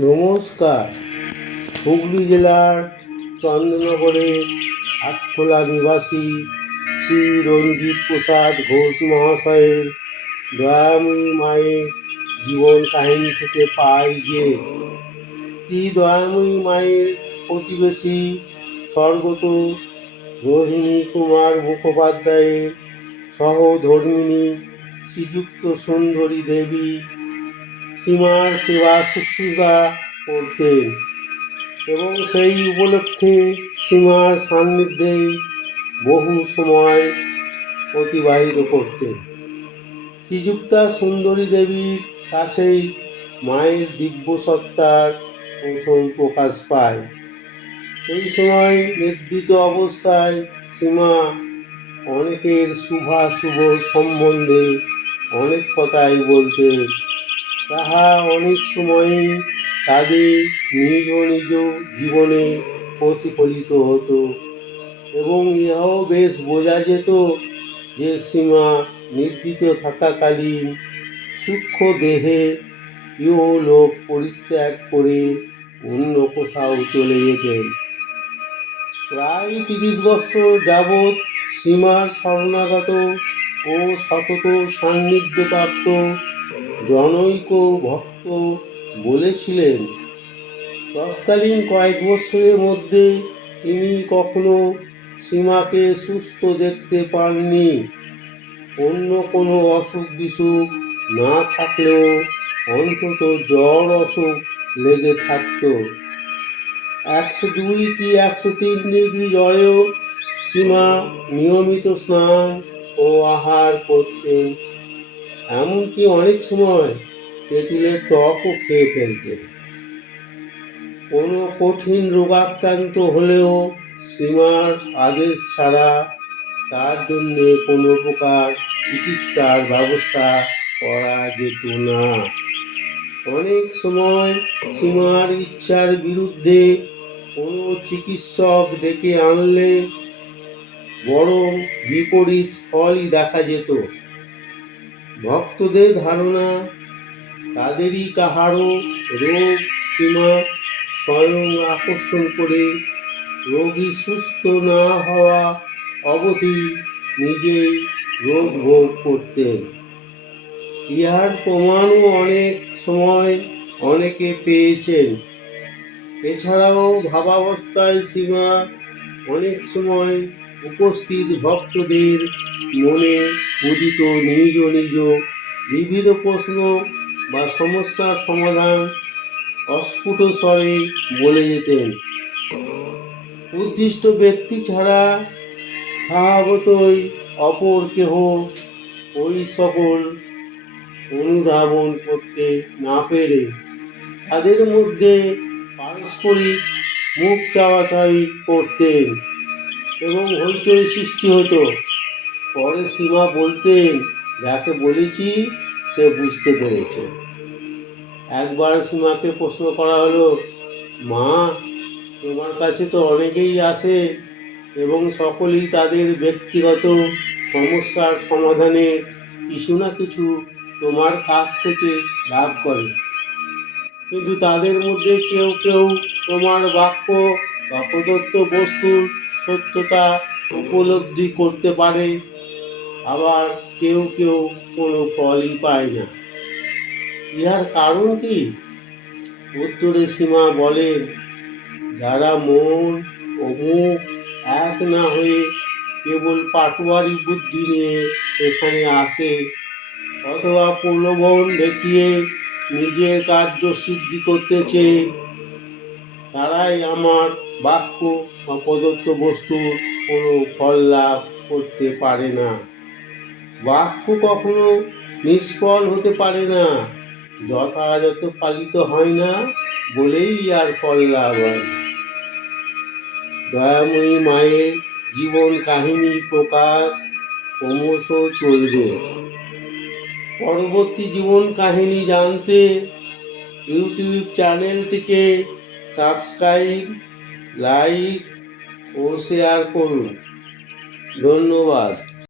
নমস্কার। হুগলি জেলার চন্দননগরের আটখোলা নিবাসী শ্রী রঞ্জিত প্রসাদ ঘোষ মহাশয়ের দয়াময়ী মায়ের জীবন কাহিনী থেকে পাই যে শ্রী দয়াময়ী মায়ের প্রতিবেশী স্বর্গত রোহিণী কুমার মুখোপাধ্যায়ের সহধর্মিণী শ্রীযুক্ত সুন্দরী দেবী সীমার সেবা শুশ্রূষা করতেন এবং সেই উপলক্ষে সীমার সান্নিধ্যে বহু সময় অতিবাহিত করতেন। শ্রীযুক্তা সুন্দরী দেবীর কাছেই মায়ের দিব্য সত্তার প্রথম প্রকাশ পায়। সেই সময় নিদ্রিত অবস্থায় সীমা অনেকের শুভাশুভ সম্বন্ধে অনেক কথাই বলতেন। তাহা অনেক সময়ই তাদের নিজ নিজ জীবনে প্রতিফলিত হতো এবং ইহাও বেশ বোঝা যেত যে সীমা নিদ্রিত থাকাকালীন সূক্ষ্ম দেহে ইহলোক পরিত্যাগ করে অন্য কোথাও চলে যেতেন। প্রায় 30 বৎসর যাবৎ সীমার শরণাগত ও সতত সান্নিধ্যপ্রাপ্ত জনৈক ভক্ত বলেছিলেন, তৎকালীন কয়েক বৎসরের মধ্যে তিনি কখনো সীমাকে সুস্থ দেখতে পাননি। অন্য কোনো অসুখ বিসুখ না থাকলেও অন্তত জ্বর অসুখ লেগে থাকত। 102 কি 103 ডিগ্রি জ্বরেও সীমা নিয়মিত স্নান ও আহার করতেন। এমনকি অনেক সময় তেঁতুলের টকও খেয়ে ফেলতেন। কোনো কঠিন রোগাক্রান্ত হলেও সীমার আদেশ ছাড়া তার জন্যে কোনো প্রকার চিকিৎসার ব্যবস্থা করা যেত না। অনেক সময় সীমার ইচ্ছার বিরুদ্ধে কোনো চিকিৎসক ডেকে আনলে বরং বিপরীত ফলই দেখা যেত। ভক্তদের ধারণা, তাদেরই কাহারও রোগ সীমা স্বয়ং আকর্ষণ করে রোগী সুস্থ না হওয়া অবধি নিজেই রোগ ভোগ করতেন। ইহার প্রমাণও অনেক সময় অনেকে পেয়েছেন। এছাড়াও ভাবাবস্থায় সীমা অনেক সময় উপস্থিত ভক্তদের মনে উদিত নিজ নিজ বিবিধ প্রশ্ন বা সমস্যার সমাধান অস্ফুট স্বরে বলে যেতেন। উদ্দিষ্ট ব্যক্তি ছাড়া স্বভাবতই অপর কেহ ওই সকল অনুধাবন করতে না পেরে তাদের মধ্যে পারস্পরিক মুখ চাওয়াচাওয়ি করতেন এবং হইচই সৃষ্টি হতো। পরে সীমা বলতেন, যাকে বলেছি সে বুঝতে পেরেছে। একবার সীমাকে প্রশ্ন করা হলো, মা, তোমার কাছে তো অনেকেই আসে এবং সকলেই তাদের ব্যক্তিগত সমস্যার সমাধানে কিছু না কিছু তোমার কাছ থেকে লাভ করে, কিন্তু তাদের মধ্যে কেউ কেউ তোমার বাক্য বা প্রদত্ত বস্তুর সত্যতা উপলব্ধি করতে পারে, আবার কেউ কেউ কোনো ফলই পায় না। ইহার কারণ কি? উত্তরে সীমা বলেন, যারা মন ও মুখ এক না হয়ে কেবল পাটোয়ারি বুদ্ধি নিয়ে এখানে আসে অথবা প্রলোভন দেখিয়ে নিজের কার্য সিদ্ধি করতে চেয়ে, তারাই আমার বাক্য বা প্রদত্ত বস্তুর কোনো ফল লাভ করতে পারে না। বাক্য কখনো নিষ্ফল হতে পারে না, যথাযথ পালিত হয় না বলেই আর ফল লাভ হয় না। দয়াময়ী মায়ের জীবন কাহিনী প্রকাশ ক্রমশ চলবে। পরবর্তী জীবন কাহিনী জানতে ইউটিউব চ্যানেলটিকে সাবস্ক্রাইব, লাইক ও শেয়ার করুন। ধন্যবাদ।